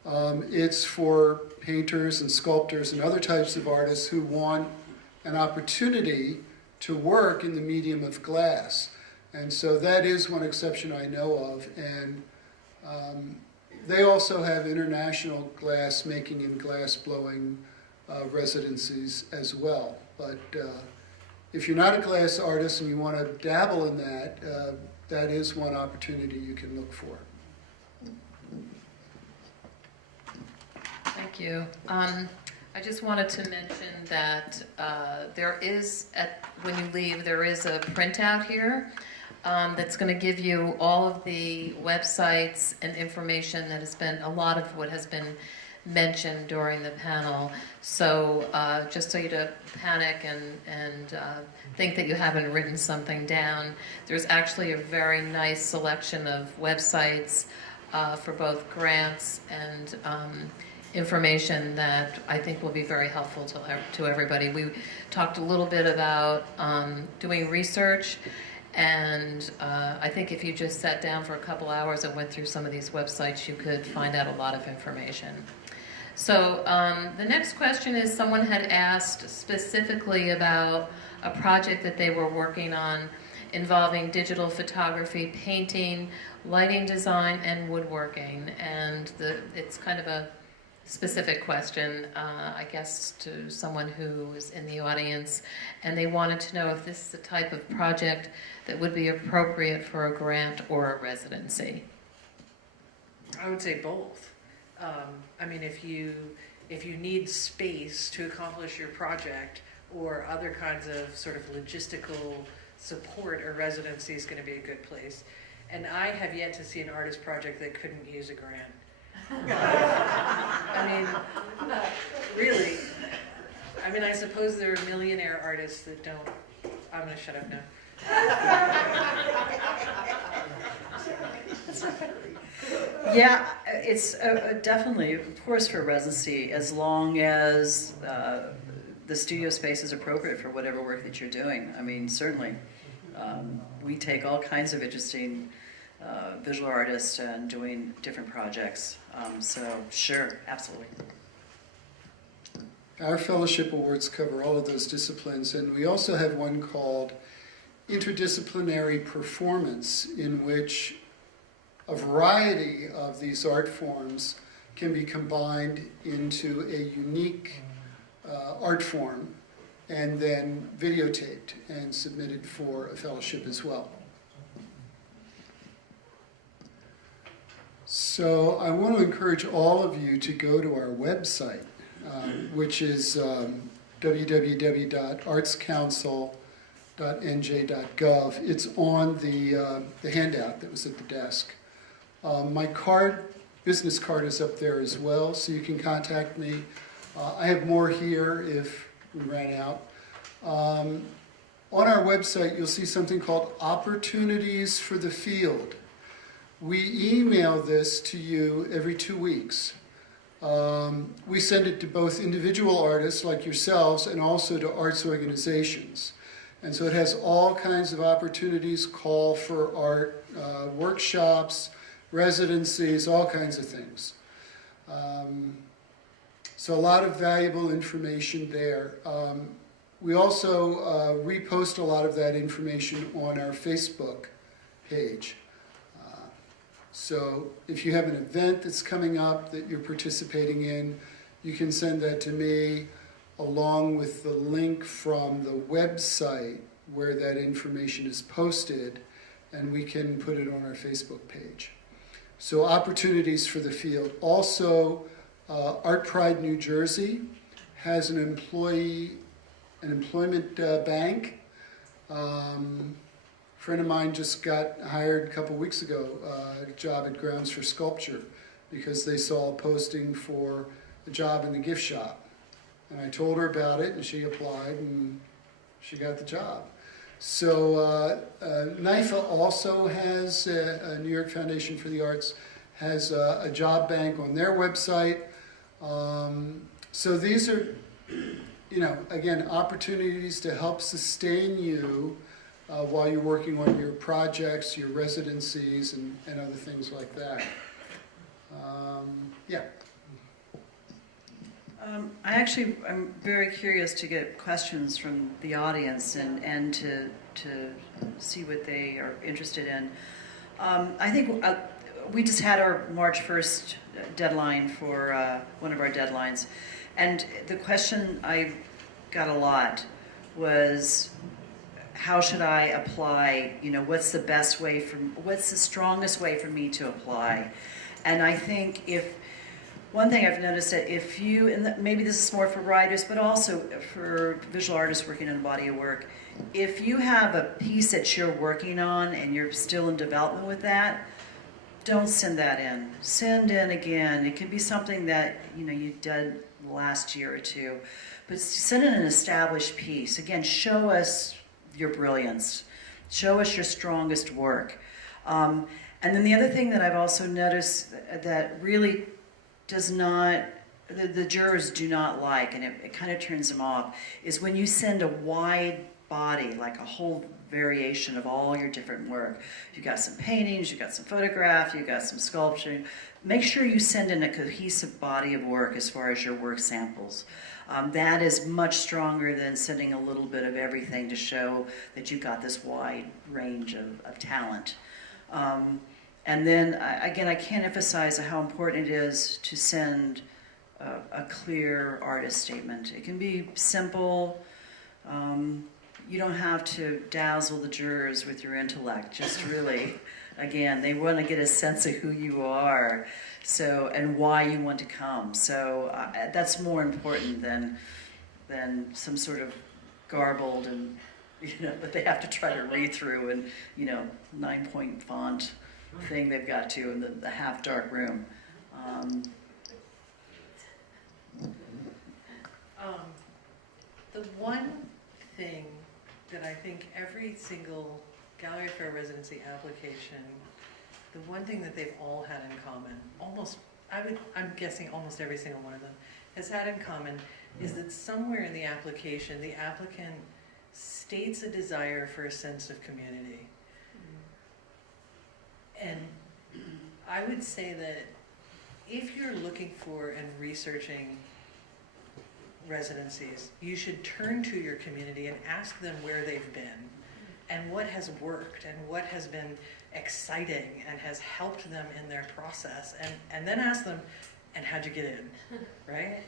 It's for painters and sculptors and other types of artists who want an opportunity to work in the medium of glass. And so that is one exception I know of. And they also have international glass making and glass blowing residencies as well. But if you're not a glass artist and you want to dabble in that, that is one opportunity you can look for. Thank you. I just wanted to mention that there is, when you leave, there is a printout here that's going to give you all of the websites and information that has been, a lot of what has been mentioned during the panel. So just so you don't panic and think that you haven't written something down, there's actually a very nice selection of websites for both grants and information that I think will be very helpful to everybody. We talked a little bit about doing research, and I think if you just sat down for a couple hours and went through some of these websites, you could find out a lot of information. So the next question is, someone had asked specifically about a project that they were working on involving digital photography, painting, lighting design, and woodworking. And it's kind of a specific question, I guess, to someone who is in the audience, and they wanted to know if this is the type of project that would be appropriate for a grant or a residency. I would say both. I mean, if you need space to accomplish your project or other kinds of sort of logistical support, a residency is going to be a good place. And I have yet to see an artist project that couldn't use a grant. I mean, really. I mean, I suppose there are millionaire artists that don't. I'm going to shut up now. Yeah, it's definitely, of course, for residency, as long as the studio space is appropriate for whatever work that you're doing. I mean, certainly. We take all kinds of interesting visual artists and doing different projects. So, sure, absolutely. Our fellowship awards cover all of those disciplines, and we also have one called Interdisciplinary Performance, in which a variety of these art forms can be combined into a unique art form and then videotaped and submitted for a fellowship as well. So I want to encourage all of you to go to our website, which is www.artscouncil.nj.gov. It's on the handout that was at the desk. My card business card is up there as well, so you can contact me. I have more here if we ran out. On our website, you'll see something called Opportunities for the Field. We email this to you every 2 weeks. We send it to both individual artists like yourselves and also to arts organizations. And so it has all kinds of opportunities, call for art, workshops, residencies, all kinds of things. So a lot of valuable information there. We also repost a lot of that information on our Facebook page. So if you have an event that's coming up that you're participating in, you can send that to me along with the link from the website where that information is posted, and we can put it on our Facebook page. So opportunities for the field. Also, Art Pride New Jersey has an employment bank. A friend of mine just got hired a couple weeks ago, a job at Grounds for Sculpture, because they saw a posting for a job in the gift shop. And I told her about it, and she applied, and she got the job. So NYFA also has, New York Foundation for the Arts, has a job bank on their website. So these are, again, opportunities to help sustain you while you're working on your projects, your residencies, and other things like that. Yeah. I'm very curious to get questions from the audience and to see what they are interested in. I think we just had our March 1st deadline for one of our deadlines, and the question I got a lot was, how should I apply? What's the strongest way for me to apply? And I think one thing I've noticed that if you, and maybe this is more for writers, but also for visual artists working on a body of work, if you have a piece that you're working on and you're still in development with that, don't send that in. Send in again. It can be something that you did last year or two, but send in an established piece. Again, show us your brilliance. Show us your strongest work. And then the other thing that I've also noticed that really does not, the jurors do not like, and it kind of turns them off, is when you send a wide body, like a whole variation of all your different work. You've got some paintings, you've got some photographs, you've got some sculpture. Make sure you send in a cohesive body of work as far as your work samples. That is much stronger than sending a little bit of everything to show that you've got this wide range of talent. And then, again, I can't emphasize how important it is to send a clear artist statement. It can be simple. You don't have to dazzle the jurors with your intellect. Just really, again, they want to get a sense of who you are, and why you want to come. So that's more important than some sort of garbled and but they have to try to read through and 9-point font thing they've got to in the half dark room. The one thing that I think every single Gallery Fair residency application, the one thing that they've all had in common, I'm guessing almost every single one of them, has had in common is that somewhere in the application, the applicant states a desire for a sense of community. And I would say that if you're looking for and researching residencies, you should turn to your community and ask them where they've been and what has worked and what has been exciting and has helped them in their process, and then ask them, and how'd you get in, right?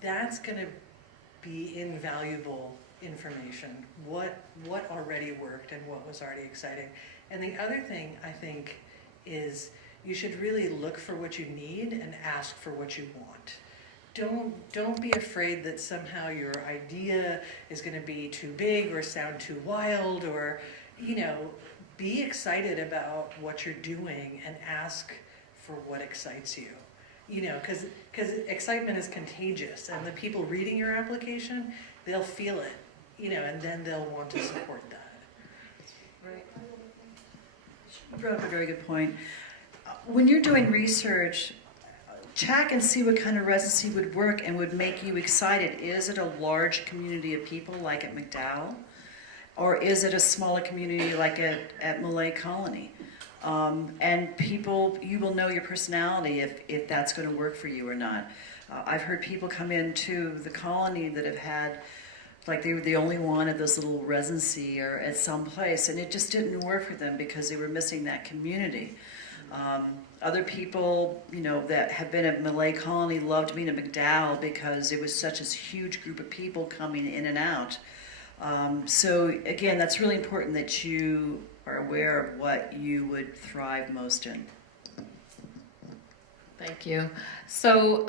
That's going to be invaluable information. What already worked and what was already exciting. And the other thing I think is you should really look for what you need and ask for what you want. Don't be afraid that somehow your idea is going to be too big or sound too wild, or be excited about what you're doing and ask for what excites you. You know, because excitement is contagious, and the people reading your application, they'll feel it, you know, and then they'll want to support that. Right. You brought up a very good point. When you're doing research, check and see what kind of residency would work and would make you excited. Is it a large community of people like at McDowell? Or is it a smaller community like at Malay Colony? And people, you will know your personality if that's going to work for you or not. I've heard people come into the colony that have had, like they were the only one at this little residency or at some place, and it just didn't work for them because they were missing that community. Other people, you know, that have been at Malay Colony loved being at McDowell because it was such a huge group of people coming in and out. So again, that's really important that you are aware of what you would thrive most in. Thank you. So,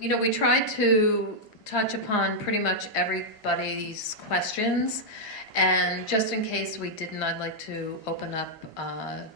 you know, we tried to touch upon pretty much everybody's questions. And just in case we didn't, I'd like to open up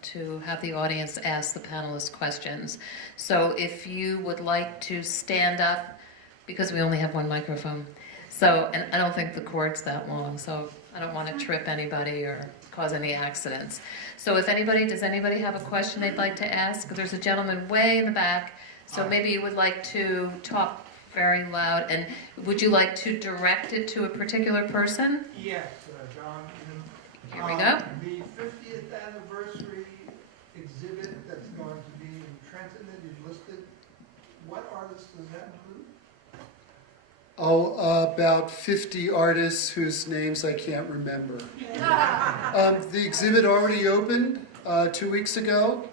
to have the audience ask the panelists questions. So if you would like to stand up, because we only have one microphone. So, and I don't think the cord's that long, so I don't want to trip anybody or cause any accidents. So if anybody, does anybody have a question they'd like to ask? There's a gentleman way in the back, so maybe you would like to talk very loud. And would you like to direct it to a particular person? Yes, John. Here we go. The 50th anniversary exhibit that's going to be in Trenton that you've listed, what artists does that include? Oh, about 50 artists whose names I can't remember. The exhibit already opened 2 weeks ago,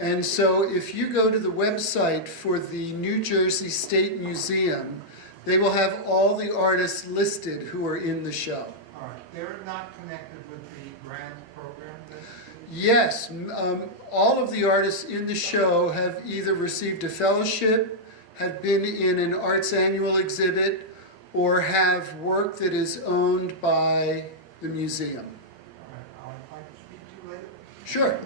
and so if you go to the website for the New Jersey State Museum, they will have all the artists listed who are in the show. All right, they're not connected with the grant program then? Yes, all of the artists in the show have either received a fellowship, have been in an arts annual exhibit, or have work that is owned by the museum. All right, I'll invite to speak to you later. Sure.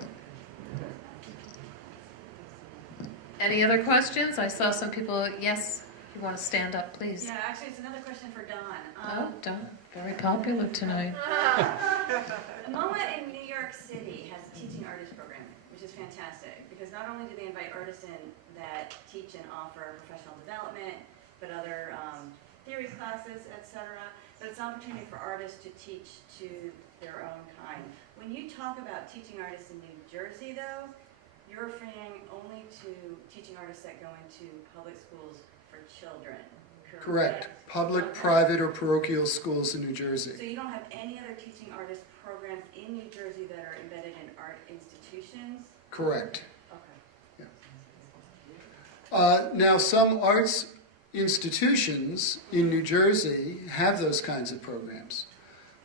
Any other questions? I saw some people, yes, you want to stand up, please. Yeah, actually, it's another question for Don. Oh, Don, very popular tonight. MoMA in New York City has a teaching artist program, which is fantastic, because not only do they invite artists in that teach and offer professional development, but other theory classes, etc., but it's an opportunity for artists to teach to their own kind. When you talk about teaching artists in New Jersey, though, you're referring only to teaching artists that go into public schools for children, Correct. Public, private, or parochial schools in New So Jersey. you don't have any other teaching artist programs in New Jersey that are embedded in art institutions? Correct. Okay. Now, some arts institutions in New Jersey have those kinds of programs,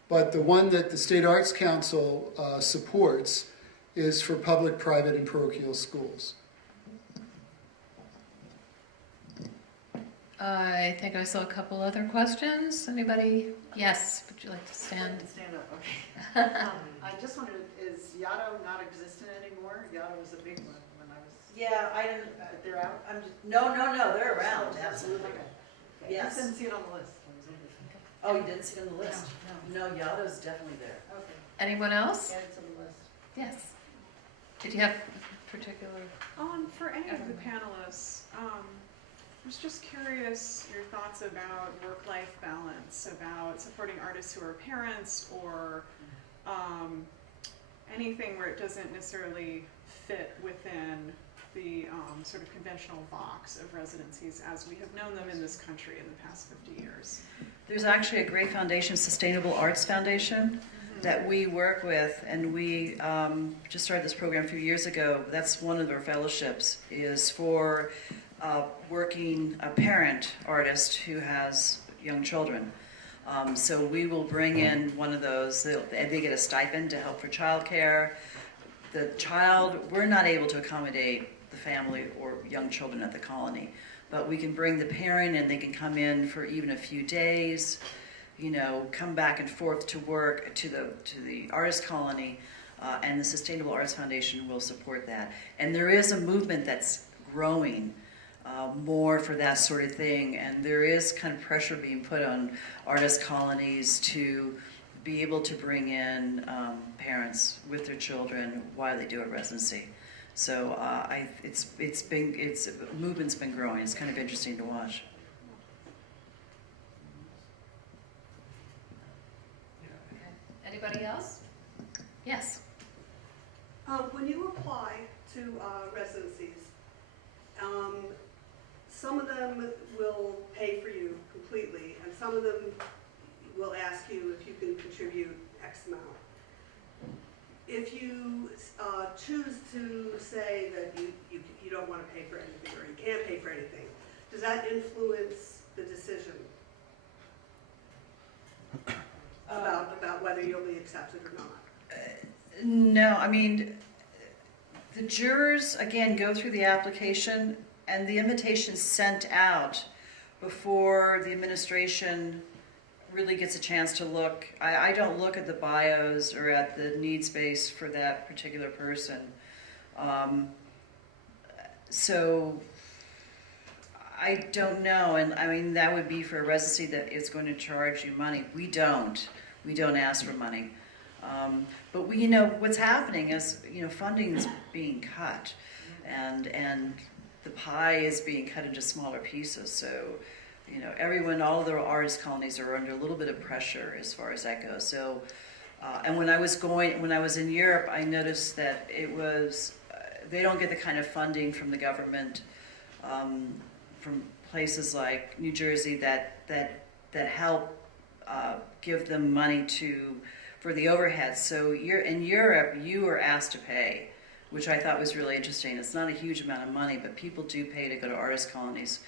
but the one that the State Arts Council supports is for public, private, and parochial schools. I think I saw a couple other questions. Anybody? Yes, would you like to stand? Stand up, okay. I just wondered, is Yaddo not existent anymore? Yaddo was a big one when I was. Yeah, I didn't. They're out? I'm just, no, they're around. Absolutely. Okay. Yes. I didn't see it on the list. Oh, you didn't see it on the list? No, Yaddo's definitely there. Okay, Anyone else? add it to the list. Yes. Did you have particular? For any of the panelists, I was just curious your thoughts about work-life balance, about supporting artists who are parents, or anything where it doesn't necessarily fit within the sort of conventional box of residencies as we have known them in this country in the past 50 years. There's actually a great foundation, Sustainable Arts Foundation, that we work with, and we just started this program a few years ago. That's one of our fellowships, is for working a parent artist who has young children. So we will bring in one of those. They get a stipend to help for childcare. The child, we're not able to accommodate the family or young children at the colony, but we can bring the parent and they can come in for even a few days, you know, come back and forth to work to the artist colony. and the Sustainable Arts Foundation will support that. And there is a movement that's growing more for that sort of thing, and there is kind of pressure being put on artist colonies to be able to bring in parents with their children while they do a residency. So movement's been growing. It's kind of interesting to watch. Anybody else? Yes. When you apply to residencies, some of them will pay for you completely, and some of them will ask you if you can contribute X amount. If you choose to say that you don't want to pay for anything, or you can't pay for anything, does that influence the decision about whether you'll be accepted or not? No, I mean, the jurors, again, go through the application, and the invitation's sent out before the administration really gets a chance to look. I don't look at the bios or at the needs base for that particular person. So I don't know, and I mean, that would be for a residency that is going to charge you money. We don't ask for money. But we, what's happening is, funding is being cut, and the pie is being cut into smaller pieces. So, all of the artist colonies are under a little bit of pressure as far as that goes. So, and when I was in Europe, I noticed that it was they don't get the kind of funding from the government, from places like New Jersey that help give them money for the overhead. So in Europe, you are asked to pay, which I thought was really interesting. It's not a huge amount of money, but people do pay to go to artist colonies.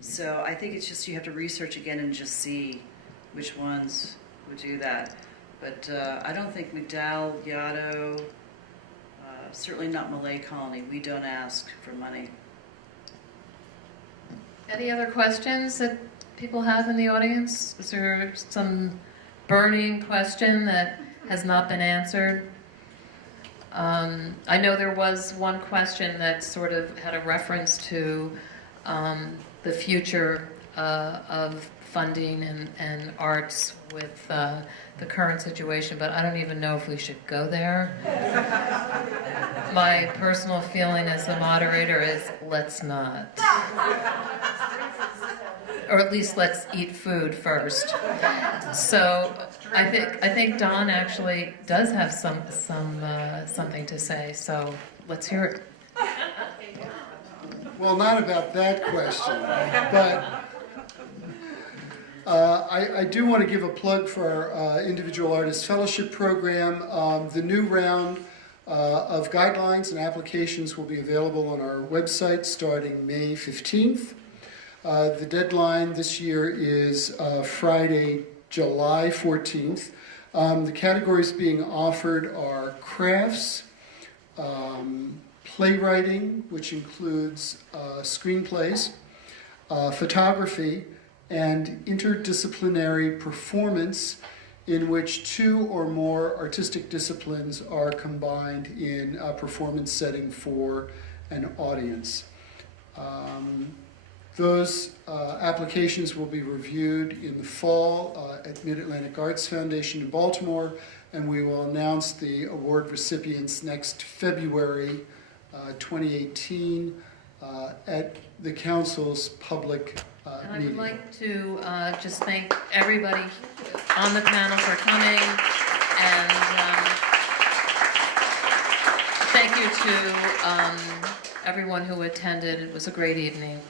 So I think it's just you have to research again and just see which ones would do that. But I don't think McDowell, Yaddo, certainly not Malay Colony. We don't ask for money. Any other questions that people have in the audience? Is there some burning question that has not been answered? I know there was one question that sort of had a reference to the future of funding and arts with the current situation, but I don't even know if we should go there. My personal feeling as the moderator is let's not. Or at least let's eat food first. So I think Don actually does have something to say. So let's hear it. Well, not about that question, but I do want to give a plug for our Individual Artist Fellowship Program. The new round of guidelines and applications will be available on our website starting May 15th. The deadline this year is Friday, July 14th. The categories being offered are crafts, playwriting, which includes screenplays, photography, and interdisciplinary performance, in which two or more artistic disciplines are combined in a performance setting for an audience. Those applications will be reviewed in the fall at Mid-Atlantic Arts Foundation in Baltimore, and we will announce the award recipients next February 2018 at the Council's public And I meeting. would like to just thank everybody on the panel for coming, and thank you to everyone who attended. It was a great evening.